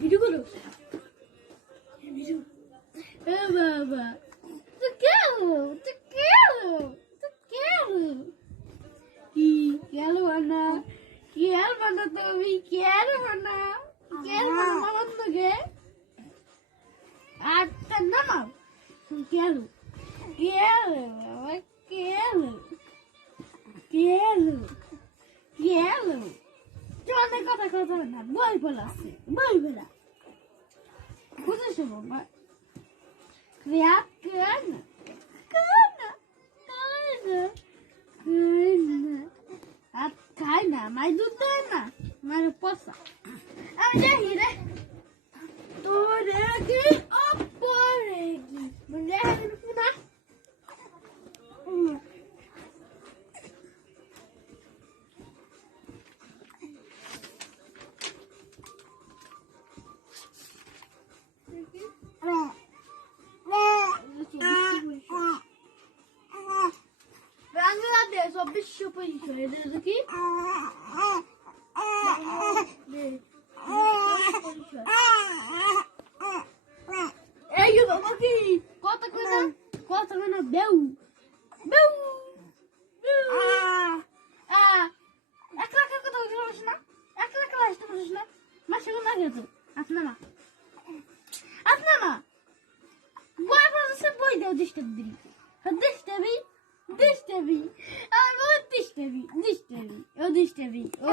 video করো বাবা তো কেন কি কেন না কেন বানা তুমি কেন বানা আমার তোকে আচ্ছা নামাও কেন কেন বাবা কেন কেন কেন অনেক কথা কথা না বই বলা আছে বই বলা বুঝেছো বাবা ক্রিয়া কেন কেন আর খাই না মাই দুধ দেয় না মার পচা আমি যাই রে তোরে কি অপরে কি বুঝলে না বাংলাদেশ 2400 পয়সা এটা কি এই যে বাবা কি কত করে বেউ বেউ এক লাখ কথা বলিস না 1 লাখ আসতে বলিস না মাসে না গেছো আপনা না বই পড়াছে বই দাও দিস দেবি আর দিস দেবি ও